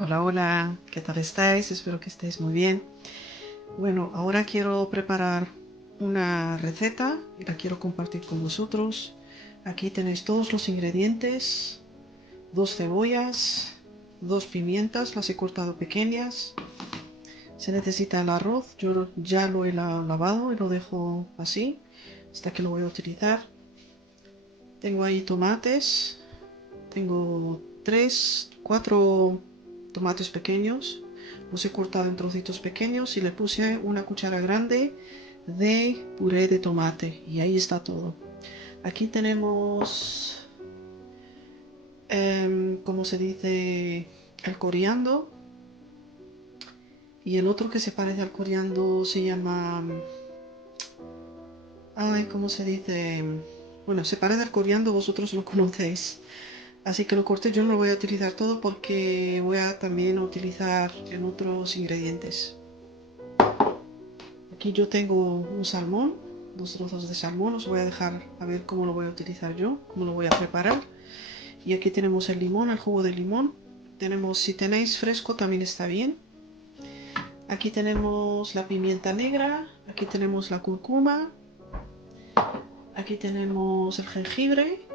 Hola, hola, ¿qué tal estáis? Espero que estéis muy bien. Bueno, ahora quiero preparar una receta y la quiero compartir con vosotros. Aquí tenéis todos los ingredientes: 2 cebollas, 2 pimientas, las he cortado pequeñas. Se necesita el arroz, yo ya lo he lavado y lo dejo así hasta que lo voy a utilizar. Tengo ahí tomates, tengo 4 tomates pequeños, los he cortado en trocitos pequeños y le puse una cuchara grande de puré de tomate y ahí está todo. Aquí tenemos, ¿cómo se dice? El coriandro, y el otro que se parece al coriandro se llama, ¿cómo se dice? Bueno, se parece al coriandro, vosotros lo conocéis. Así que lo corté, yo no lo voy a utilizar todo porque voy a también utilizar en otros ingredientes. Aquí yo tengo un salmón, 2 trozos de salmón, os voy a dejar a ver cómo lo voy a utilizar yo, cómo lo voy a preparar. Y aquí tenemos el limón, el jugo de limón. Tenemos, si tenéis fresco también está bien. Aquí tenemos la pimienta negra, aquí tenemos la cúrcuma, aquí tenemos el jengibre,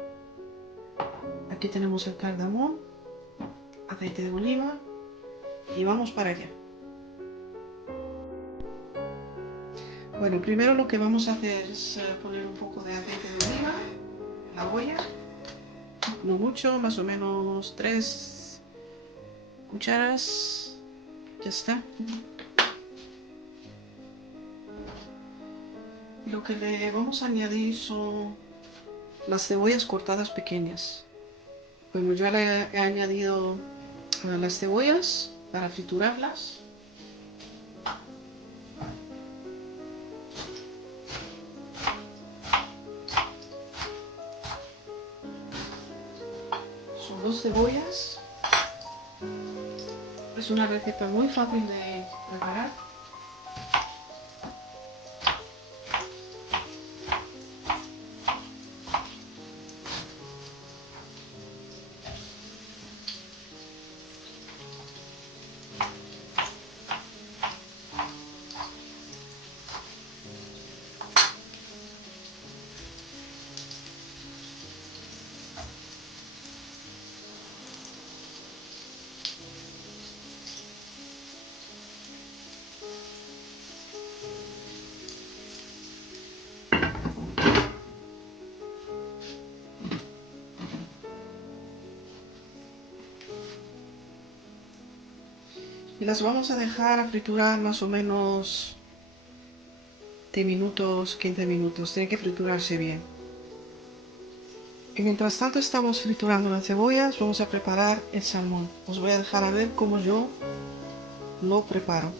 aquí tenemos el cardamón, aceite de oliva y vamos para allá. Bueno, primero lo que vamos a hacer es poner un poco de aceite de oliva en la olla. No mucho, más o menos 3 cucharas. Ya está. Lo que le vamos a añadir son las cebollas cortadas pequeñas. Bueno, ya le he añadido las cebollas para triturarlas. Son 2 cebollas. Es una receta muy fácil de preparar. Y las vamos a dejar a friturar más o menos 10 minutos, 15 minutos. Tiene que friturarse bien. Y mientras tanto estamos friturando las cebollas, vamos a preparar el salmón. Os voy a dejar a ver cómo yo lo preparo.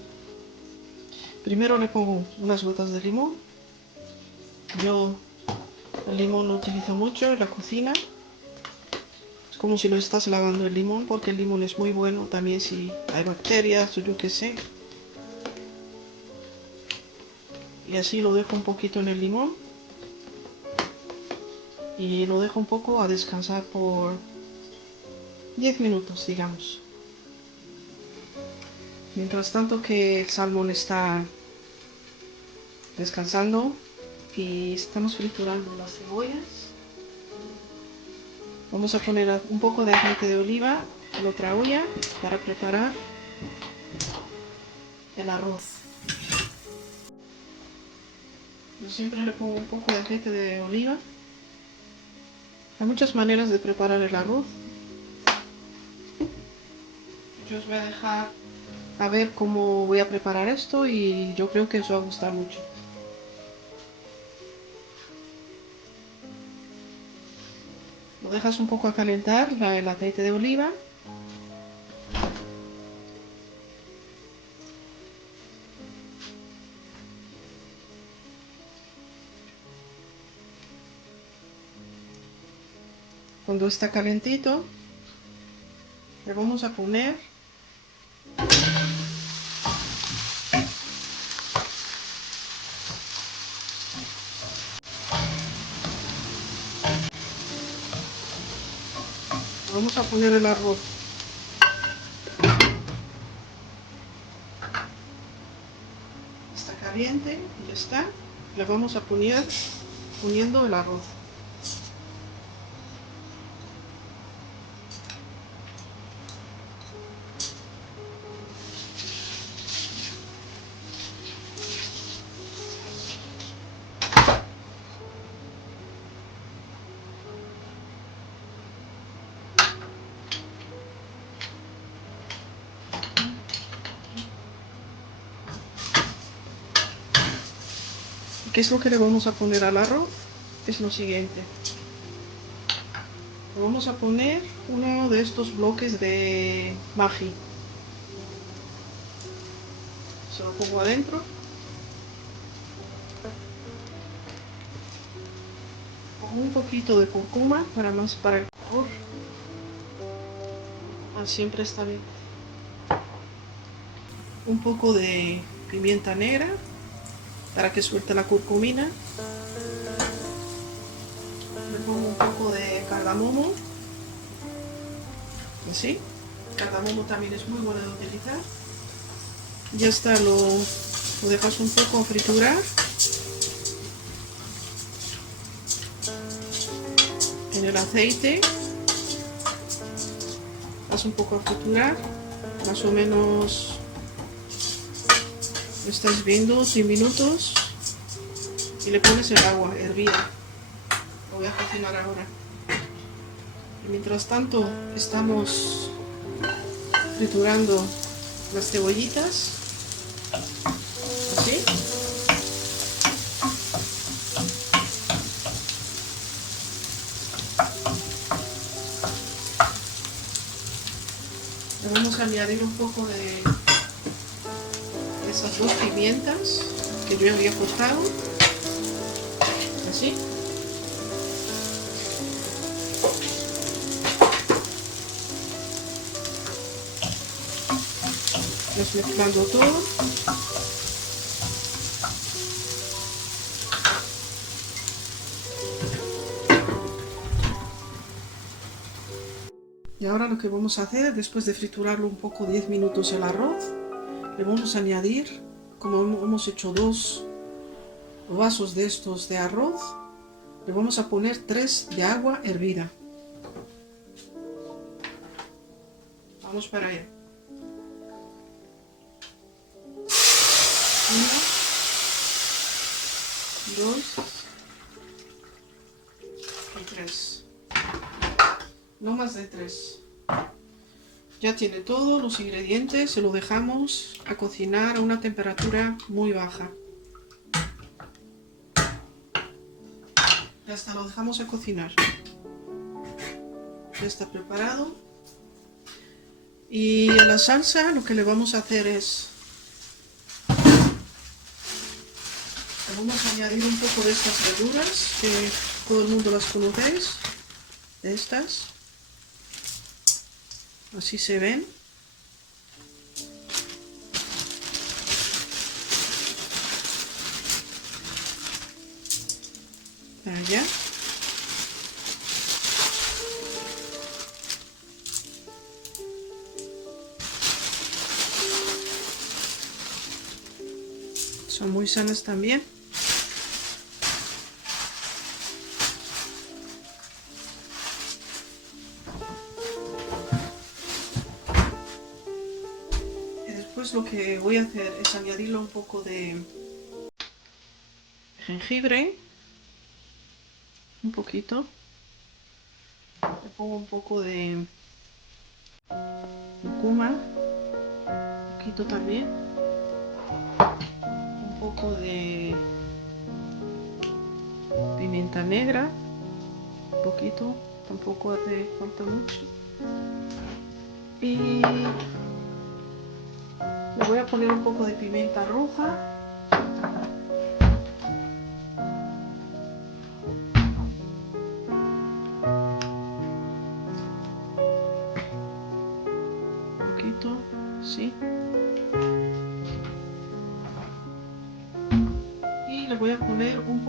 Primero le pongo unas gotas de limón. Yo el limón lo utilizo mucho en la cocina. Es como si lo estás lavando el limón, porque el limón es muy bueno también si hay bacterias o yo qué sé. Y así lo dejo un poquito en el limón. Y lo dejo un poco a descansar por 10 minutos, digamos. Mientras tanto que el salmón está descansando y estamos friturando las cebollas, vamos a poner un poco de aceite de oliva en otra olla para preparar el arroz. Yo siempre le pongo un poco de aceite de oliva. Hay muchas maneras de preparar el arroz. Yo os voy a dejar a ver cómo voy a preparar esto y yo creo que os va a gustar mucho. Lo dejas un poco a calentar el aceite de oliva. Cuando está calentito, le vamos a poner el arroz. caliente y ya está. Le vamos a poner poniendo el arroz. ¿Qué es lo que le vamos a poner al arroz? Es lo siguiente. Le vamos a poner uno de estos bloques de Maggi. Se lo pongo adentro. Pongo un poquito de cúrcuma para el color. Siempre está bien. Un poco de pimienta negra para que suelte la curcumina. Le pongo un poco de cardamomo, así. Cardamomo también es muy bueno de utilizar. Ya está, lo dejas un poco friturar. En el aceite. Vas un poco a friturar, más o menos. Lo estáis viendo, 10 minutos. Y le pones el agua hervida. Lo voy a cocinar ahora. Y mientras tanto estamos triturando las cebollitas. Así. Le vamos a añadir un poco de esas dos pimientas que yo había cortado. Así. Mezclando todo. Y ahora lo que vamos a hacer, después de friturarlo un poco 10 minutos el arroz, le vamos a añadir, como hemos hecho 2 vasos de estos de arroz, le vamos a poner 3 de agua hervida. Vamos para allá. 1, 2 y 3. No más de 3. Ya tiene todos los ingredientes, se lo dejamos a cocinar a una temperatura muy baja. Ya está, lo dejamos a cocinar. Ya está preparado. Y a la salsa lo que le vamos a hacer es... le vamos a añadir un poco de estas verduras, que todo el mundo las conocéis. De estas. Así se ven. Allá. Son muy sanas también. Después lo que voy a hacer es añadirle un poco de jengibre, un poquito. Le pongo un poco de cúrcuma, un poquito también. Un poco de pimienta negra, un poquito, tampoco hace falta mucho. Y le voy a poner un poco de pimienta roja. Un poquito, sí. Y le voy a poner un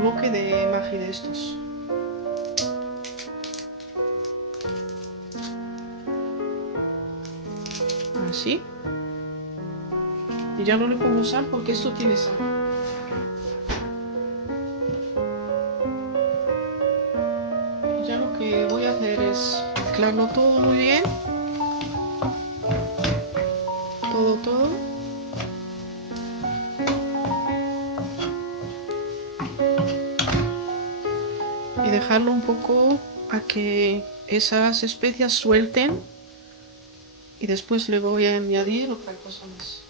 bloque de Maggi de estos. Así. Y ya no le pongo sal porque esto tiene sal. Y ya lo que voy a hacer es mezclarlo todo muy bien. Todo. Y dejarlo un poco a que esas especias suelten. Y después le voy a añadir otra cosa más.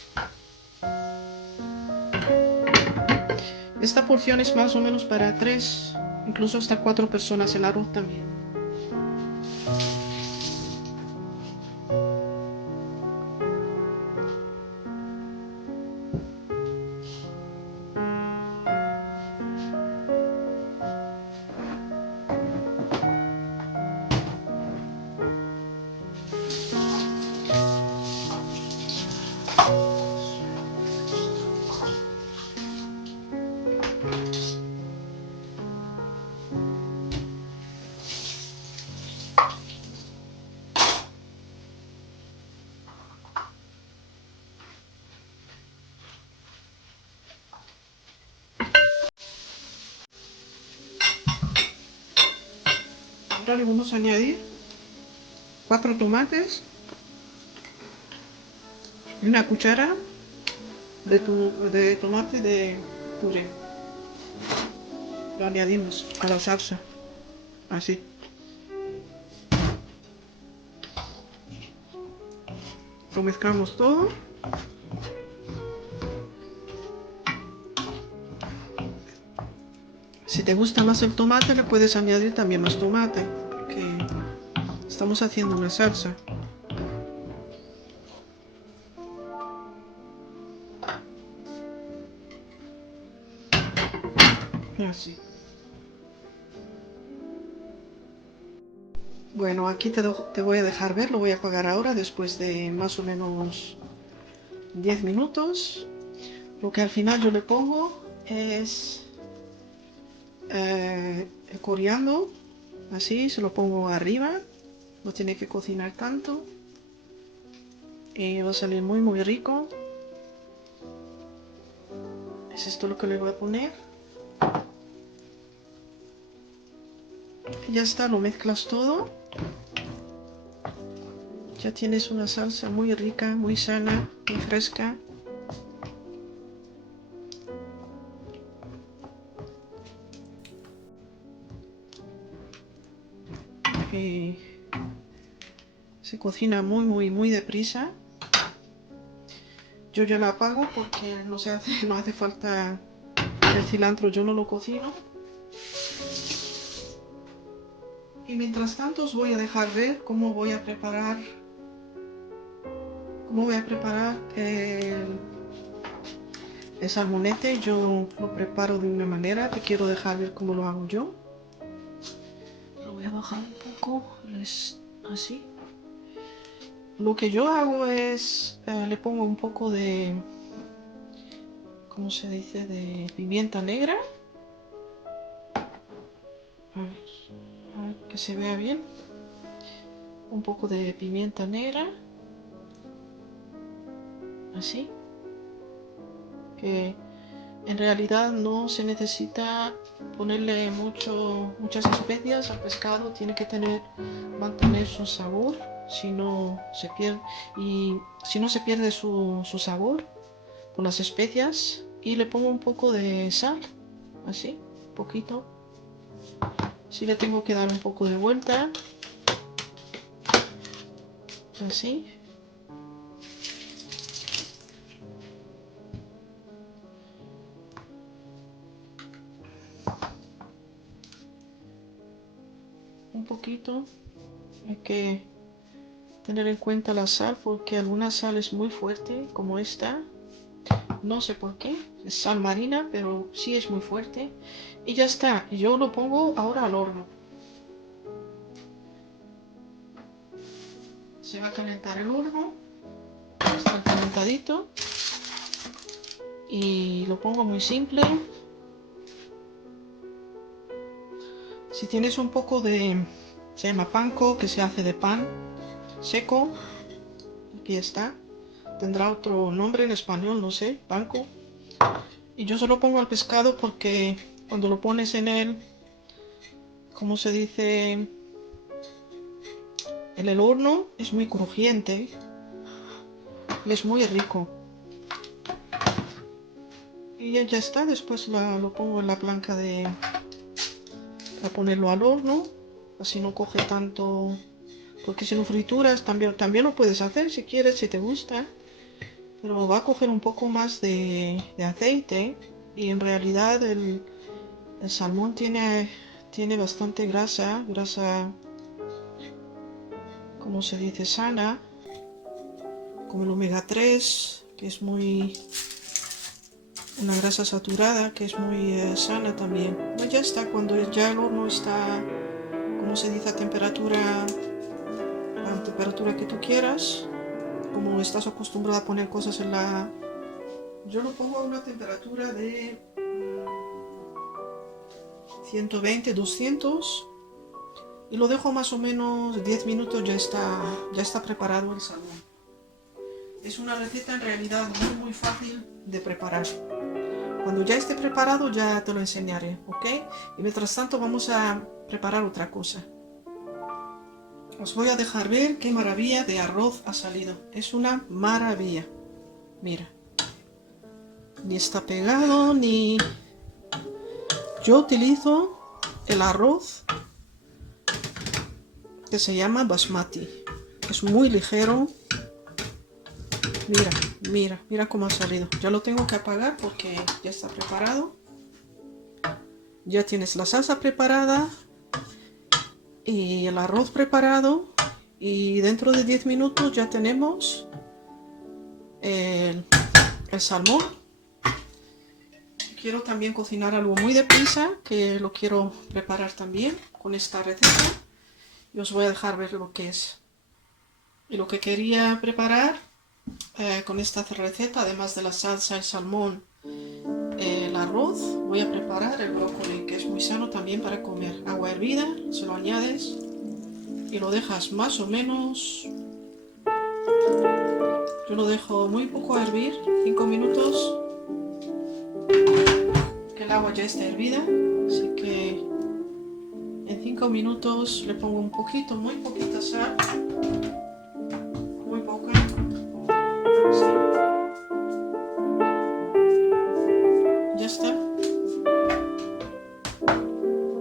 Esta porción es más o menos para 3, incluso hasta 4 personas, el arroz también. Ahora le vamos a añadir 4 tomates y una cuchara de tomate de puré. Lo añadimos a la salsa, así. Lo mezclamos todo. Si te gusta más el tomate, le puedes añadir también más tomate, porque estamos haciendo una salsa. Así. Bueno, aquí te voy a dejar ver, lo voy a apagar ahora después de más o menos 10 minutos. Lo que al final yo le pongo es el coriandro, así, se lo pongo arriba, no tiene que cocinar tanto y va a salir muy rico. Es esto lo que le voy a poner. Ya está, lo mezclas todo. Ya tienes una salsa muy rica, muy sana, muy fresca. Y se cocina muy deprisa. Yo ya la apago porque no hace falta el cilantro, yo no lo cocino. Y mientras tanto os voy a dejar ver cómo voy a preparar el salmonete. Yo lo preparo de una manera, te quiero dejar ver cómo lo hago yo. Lo voy a bajar un poco, es así. Lo que yo hago es, le pongo un poco de, ¿cómo se dice?, de pimienta negra. A ver que se vea bien. Un poco de pimienta negra. Así. Que en realidad no se necesita ponerle muchas especias al pescado. Tiene que mantener su sabor. Si no se pierde, y si no se pierde su sabor con las especias. Y le pongo un poco de sal. Así, poquito. Sí le tengo que dar un poco de vuelta. Así. Un poquito. Hay que tener en cuenta la sal porque alguna sal es muy fuerte, como esta. No sé por qué. Es sal marina, pero sí es muy fuerte. Y ya está. Yo lo pongo ahora al horno. Se va a calentar el horno. Está calentadito. Y lo pongo muy simple. Si tienes un poco de... Se llama panko, que se hace de pan seco. Aquí está. tendrá otro nombre en español, no sé, panko. Y yo solo pongo al pescado porque cuando lo pones en el, ¿cómo se dice? En el horno es muy crujiente y es muy rico. Y ya está, después lo pongo en la plancha para ponerlo al horno, así no coge tanto, porque si lo frituras también lo puedes hacer si quieres, si te gusta, pero va a coger un poco más de aceite y en realidad el salmón tiene bastante grasa, como se dice, sana, como el omega 3, que es una grasa saturada, que es muy sana también. Pues ya está, cuando ya el horno está, como se dice, a la temperatura que tú quieras, como estás acostumbrado a poner cosas en la... Yo lo pongo a una temperatura de 120, 200 y lo dejo más o menos 10 minutos, ya está preparado el salmón. Es una receta en realidad muy fácil de preparar. Cuando ya esté preparado ya te lo enseñaré, ¿ok? Y mientras tanto vamos a preparar otra cosa. Os voy a dejar ver qué maravilla de arroz ha salido. Es una maravilla. Mira. Ni está pegado, ni... Yo utilizo el arroz que se llama basmati. Es muy ligero. Mira cómo ha salido. Ya lo tengo que apagar porque ya está preparado. Ya tienes la salsa preparada y el arroz preparado. Y dentro de 10 minutos ya tenemos el salmón. Quiero también cocinar algo muy deprisa, que lo quiero preparar también con esta receta. Y os voy a dejar ver lo que es. Y lo que quería preparar con esta receta, además de la salsa, el salmón, el arroz, voy a preparar el brócoli, que es muy sano también para comer. Agua hervida, se lo añades y lo dejas más o menos... Yo lo dejo muy poco a hervir, 5 minutos, que el agua ya está hervida, así que en 5 minutos le pongo un poquito, muy poquita sal, muy poca, sí. Ya está.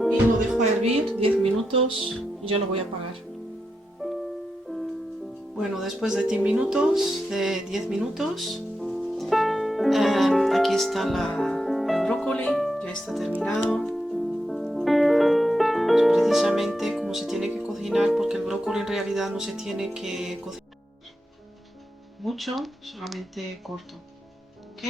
Y lo dejo a hervir 10 minutos y ya lo voy a apagar. Bueno, después de 10 minutos, aquí está el brócoli, ya está terminado. Es precisamente como se tiene que cocinar, porque el brócoli en realidad no se tiene que cocinar mucho, solamente corto. ¿Ok?